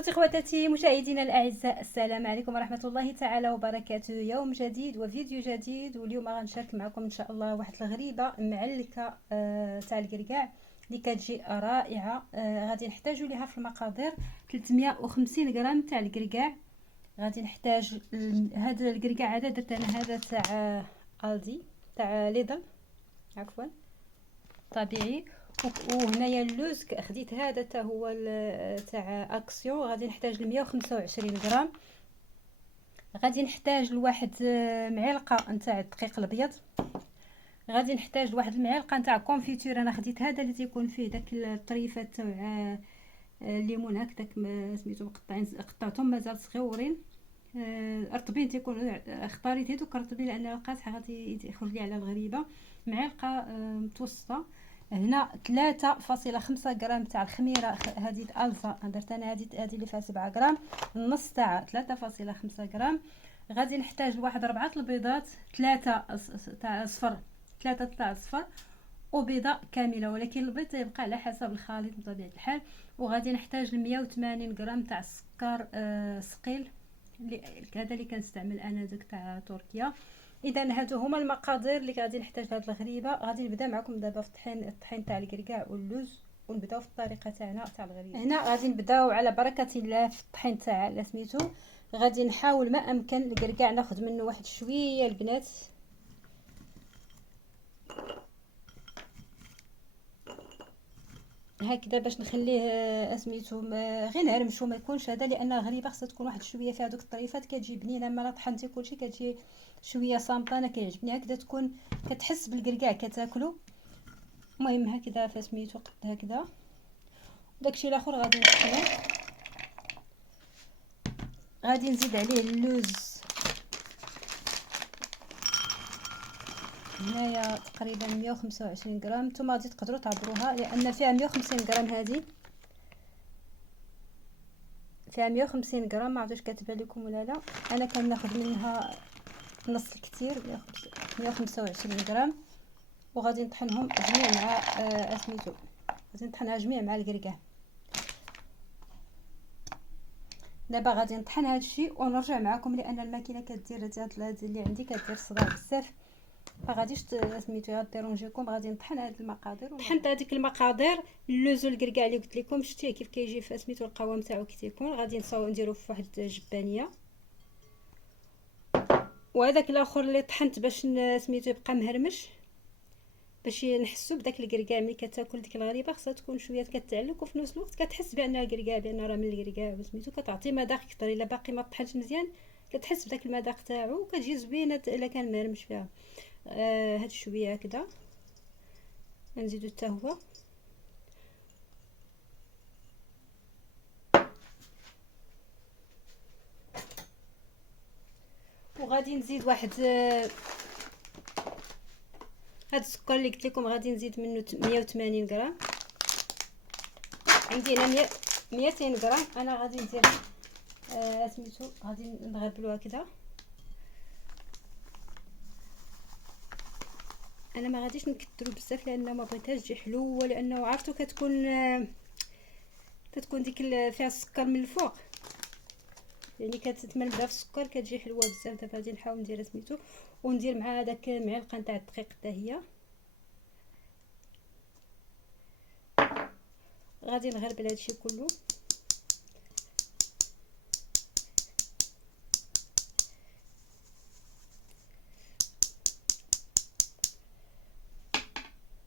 خوتي خواتاتي مشاهدينا الاعزاء، السلام عليكم ورحمه الله تعالى وبركاته. يوم جديد وفيديو جديد، واليوم غنشارك معكم ان شاء الله واحد الغريبه معلكه تاع الكركاع اللي كتجي رائعه. غادي نحتاجوا ليها في المقادير 350 غرام تاع الكركاع. غادي نحتاج هذا الكركاع، هذا درت انا هذا تاع الدي، تاع ليدل عفوا، طبيعي. وهنايا اللوز خديت هذا حتى هو تاع اكسيو. غادي نحتاج ل 125 غرام. غادي نحتاج لواحد معلقه نتاع الدقيق الابيض. غادي نحتاج لواحد المعلقه نتاع كونفيتور. انا خديت هذا اللي تيكون فيه داك الطريفات تاع الليمون هكذاك سميتو مقطعين، قطعتهم مازال صغيورين رطبين، تيكونوا اختاريت هذوك رطبين لان القاصحه غادي يخرج لي على الغريبه. معلقه متوسطه. هنا 3.5 غرام تاع الخميره، هذه الالفا درت انا هذه اللي فيها 7 غرام، النص تاع 3.5 غرام. غادي نحتاج لواحد 4 البيضات، 3 تاع صفر، 3 تاع صفر، وبيضه كامله، ولكن البيض تيبقى على حسب الخليط بطبيعه الحال. وغادي نحتاج ل 180 غرام تاع السكر ثقيل، هذا اللي كنستعمل انا داك تاع تركيا. اذا هادو هما المقادير اللي غادي نحتاج لهاد الغريبه. غادي نبدا معكم دابا في الطحين تاع الكركاع واللوز، ونبداو في الطريقه تاعنا تاع الغريبه. هنا غادي نبداو على بركه الله في الطحين تاع سميتو. غادي نحاول ما امكن الكركاع ناخذ منه واحد شويه البنات، هكذا باش نخليه سميتو غير نهرمشو، ما يكونش هذا لان غريبه خصها تكون واحد شويه فيها دوك الطريفات كتجي بنينه. ملي طحنتي كلشي كتجي شويه صامته، انا كيعجبني هكذا تكون كتحس بالكركاع كتاكلو. المهم هكذا فسميتو قد هكذا. داكشي الاخر غادي نطحنو. غادي نزيد عليه اللوز، هنايا تقريبا 125 غرام. نتوما غادي تقدروا تعبروها لان فيها 150 غرام، هذه فيها 150 غرام. ما عرفتش كاتبه لكم ولا لا، انا كناخذ منها نص الكثير، 125 غرام. وغادي نطحنهم جميع مع سميتو، غادي نطحنها جميع مع الكركاع. دابا غادي نطحن هذا الشيء ونرجع معكم لان الماكينه كدير هاد اللي عندي كدير صداع بزاف، فغاديش سميتو غاديرونجيكم. غادي نطحن هاد المقادير. طحنت هذيك المقادير، اللوز والكركاع اللي قلت لكم شتيه كيف كيجي في سميتو القوام تاعو كي تيكون. غادي نصاوب نديرو في واحد الجبانيه. وهذاك الاخر اللي طحنت باش سميتو يبقى مهرمش، باش نحسو بداك الكركاع. ملي كتاكل ديك الغريبه خصها تكون شويه كتعلق، وفي نفس الوقت كتحس بان الكركاع بان راه من الكركاع سميتو، كتعطي مذاق اكثر. الا باقي ما طحنش مزيان كتحس بداك المذاق تاعو، وكتجي زوينه الا كان مهرمش فيها. هاد شويه هكذا نزيدو حتى هو. وغادي نزيد واحد هاد السكر اللي قلت لكم غادي نزيد منه 180 غرام. عندي هنا 200 غرام. انا غادي ندير سميتو غادي نغربلو هكذا. انا ما غاديش نكثرو بزاف لانه ما بغيتهاش تجي حلوه، لانه عرفتو كتكون ديك فيها السكر من الفوق، يعني كتتملبها في السكر كتجي حلوه بزاف. دابا غادي نحاول ندير سميتو، وندير مع هذاك معلقه نتاع الدقيق حتى هي. غادي نغربل هادشي كله.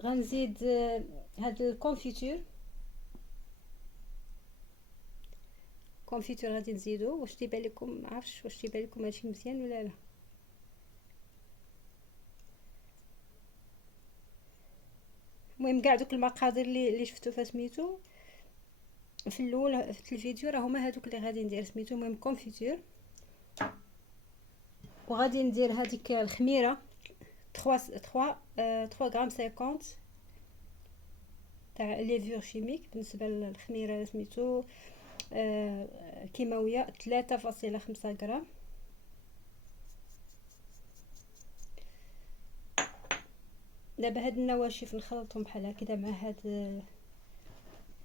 غنزيد هاد الكونفيتور غادي نزيدو. واش تيبان لكم؟ ما عرفتش واش تيبان لكم هادشي مزيان ولا لا. المهم كاع دوك المقادير اللي شفتو فسميتو في الاول في الفيديو راه هما هادوك اللي غادي ندير سميتو. المهم كونفيتور. وغادي ندير هذيك الخميره 3 غرام 50 تاع ليفور شيميك. بالنسبه للخميره سميتو كيماويه 3.5 غرام. دابا هاد النواشف نخلطهم بحال هكذا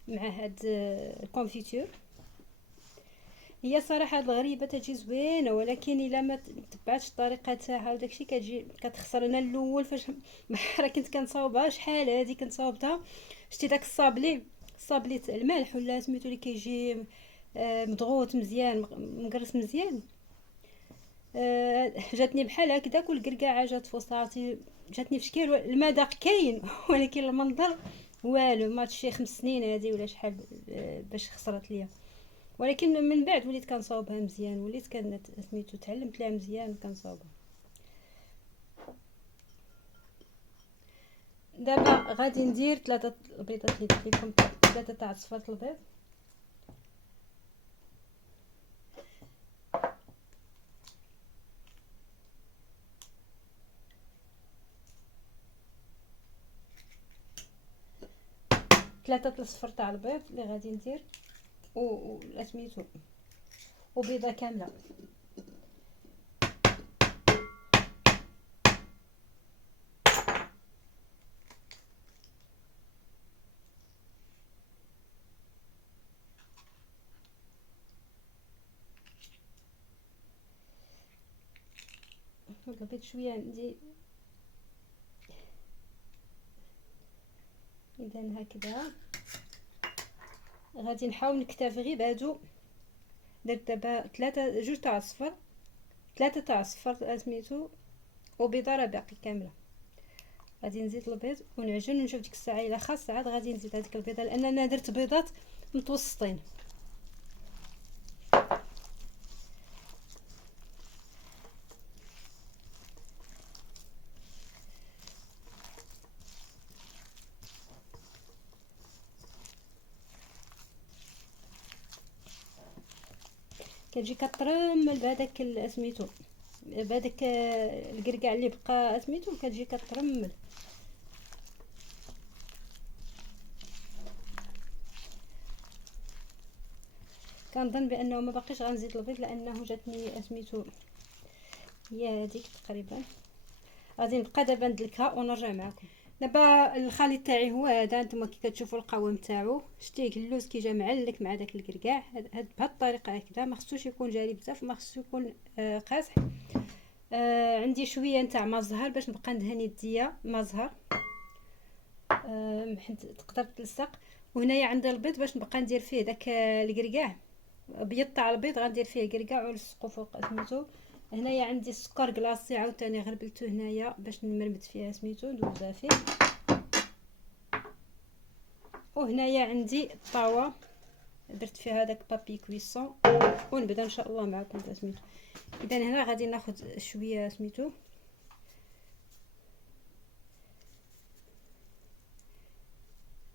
مع هاد الكونفيتور. هي صراحه هاد الغريبه تجي زوينه، ولكن الا ما تبعتش الطريقه تاعها وداكشي كتجي كتخسر. انا الاول فاش راه كنت كنصاوبها شحال هادي كنت صاوبتها، شتي داك الصابلي تاع الملح ولا سميتو اللي كيجي مضغوط مزيان مقرص مزيان. جاتني بحال هكذاك والقرقاعه جات فوسطاتي، جاتني في شكل المذاق كاين ولكن المنظر والو. ما شي 5 سنين هذه ولا شحال باش خسرت ليا. ولكن من بعد وليت كنصاوبها مزيان، وليت سميتو تعلمت ليها مزيان كنصاوبها. دابا غادي ندير 3 البيضات اللي درت لكم، 3 تاع صفار البيض. ثلاثة الصفر تاع البيض اللي غادي ندير و سميتو وبيضه كامله. البيض شويه عندي اذا هكذا. غادي نحاول نكتفي غير بهادو. درت دابا 2 تاع الصفر، 3 تاع الصفر سميتو وبيضه راه باقي كامله. غادي نزيد البيض ونعجن ونشوف ديك الساعه الا خاص عاد غادي نزيد هذيك البيضه، لان انا درت بيضات متوسطين. كتجي كترمل بهذاك سميتو بهذاك القرقاع اللي بقى سميتو، كتجي كترمل. كنظن بانه ما باقيش غنزيد البيض لانه جاتني سميتو هي هذيك تقريبا. غادي نبقى دابا ندلكها ونرجع معكم. دابا الخليط تاعي هو هذا، نتوما كي كتشوفوا القوام تاعو شتيه اللوز كي جا معلك مع داك القرقاع بهذه الطريقه هكذا. ما خصوش يكون جاري بزاف وما خصوش يكون قاصح. عندي شويه نتاع ما زهر باش نبقى ندهن يديا ما زهر حيت تقدر تلصق. وهنايا عندي البيض باش نبقى ندير فيه داك القرقاع. بيض تاع البيض غندير فيه القرقاع ونلصقو فوق سميتو. هنايا عندي السكر كلاصي عاوتاني غربلته هنايا باش نمرمد فيها سميتو ندوزها فيه. وهنايا عندي الطاوه درت فيها داك بابي كويسون ونبدا ان شاء الله معكم سميتو. اذا هنا غادي ناخذ شويه سميتو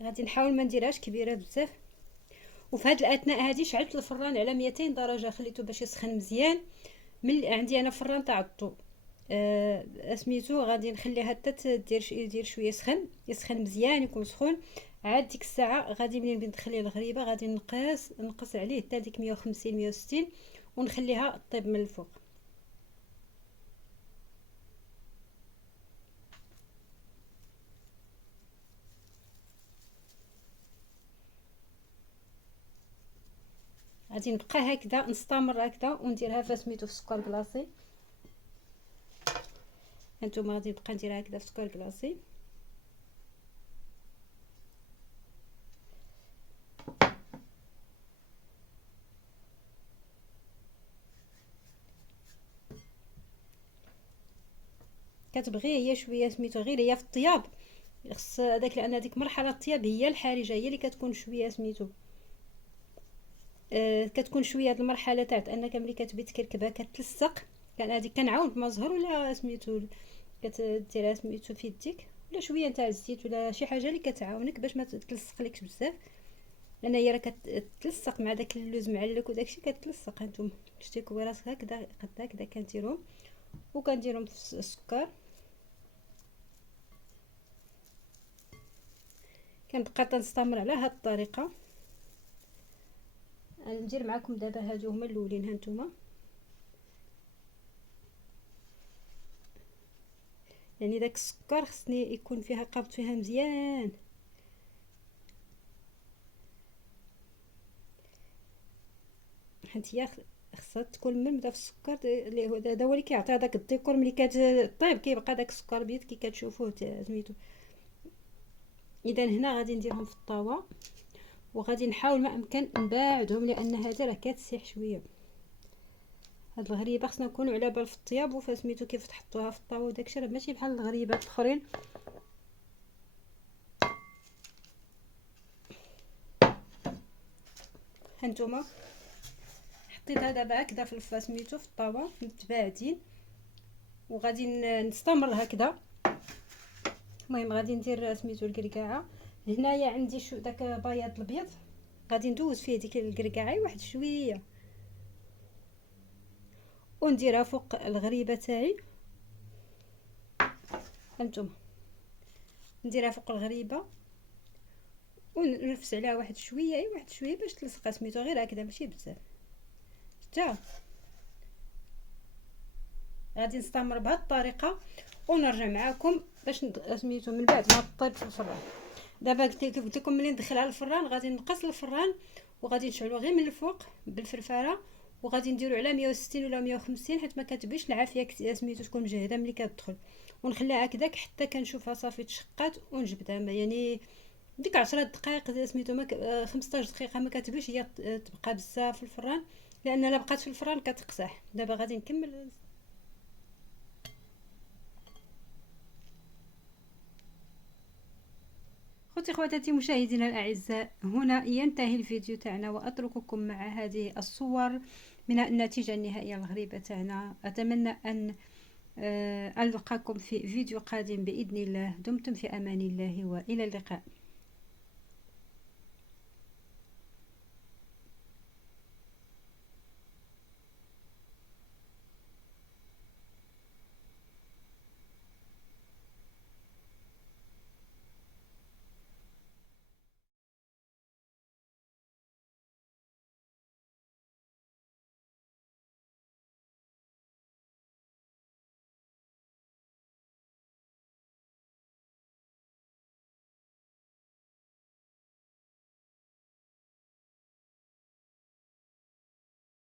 غادي نحاول ما نديرهاش كبيره بزاف. وفي هذه الاثناء هذه شعلت الفران على 200 درجه، خليته باش يسخن مزيان. من عندي انا فران تاع الضو سميتو غادي نخليها حتى يدير شويه يسخن مزيان يكون سخون. عاد ديك الساعه غادي منين ندخل ليه الغريبه غادي نقص عليه حتى ديك 150 160 ونخليها طيب من الفوق. غادي نبقى هكذا نستمر هكذا ونديرها فسميتو في سكر كلاصي. هانتوما غادي نبقى نديرها هكذا في سكر كلاصي. كتبغي هي شويه سميتو غير هي في الطياب خص داك، لان ديك مرحله الطياب هي الحرجه هي اللي كتكون شويه سميتو كتكون شويه هاد المرحله تاع انك ملي كتبي تكركبها كتلصق. كان هذيك كنعاون بمزهر ولا سميتو كتديرها سميتو في يديك ولا شويه نتاع الزيت ولا شي حاجه اللي كتعاونك باش ما تلصق لكش بزاف، لان هي راه كتلصق مع داك اللوز معلك وداكشي كتلصق. هانتوما شتي كويرات هكذا قد هكذا كنديرهم وكنديرهم في السكر. كنبقى تنستمر على هاد الطريقه. ندير معكم دابا هادو هما الاولين. هانتوما يعني داك السكر خصني يكون فيها قابض فيها مزيان. حيت هي خصها تكون مرمده في السكر اللي هو هذا هو اللي كيعطي هذاك الديكور. ملي كتطيب كيبقى داك السكر بيض كي كتشوفوه سميتو. اذا هنا غادي نديرهم في الطاوه وغادي نحاول ما امكن نباعدهم لان هذا راه كتسيح شويه. هاد الغريبه خصنا نكونوا على بال في الطياب وفسميتو كيف تحطوها في الطاوه وداكشي، راه ماشي بحال الغريبات الاخرين. هانتوما حطيتها دابا هكذا في سميتو في الطاوه متباعدين وغادي نستمر هكذا. المهم غادي ندير سميتو الكركاعه. هنايا عندي شو داك بياض الابيض غادي ندوز فيه ديك الكركاعه واحد شويه ونديرها فوق الغريبه تاعي. هانتوما نديرها فوق الغريبه ونرفس عليها واحد شويه واحد شويه باش تلصق سميتو، غير هكذا ماشي بزاف. حتى غادي نستمر بهذه الطريقه ونرجع معكم باش سميتو من بعد ما طيب في الفران. دابا قلت لكم ملي ندخلها للفران غادي نقص الفران وغادي نشعلو غير من الفوق بالفرفاره وغادي نديرو على 160 ولا 150 حيت ما كتبش العافيه سميتو تكون مجهده ملي كتدخل، ونخليها هكذاك حتى كنشوفها صافي تشقات ونجبدها. يعني ديك 10 دقائق سميتو 15 دقيقه ما كتبش هي تبقى بزاف في الفران لان الا بقات في الفران كتقصح. دابا غادي نكمل. خوتي خواتاتي مشاهدينا الاعزاء، هنا ينتهي الفيديو تاعنا واترككم مع هذه الصور من النتيجه النهائيه الغريبه تاعنا. اتمنى ان القاكم في فيديو قادم باذن الله. دمتم في امان الله والى اللقاء.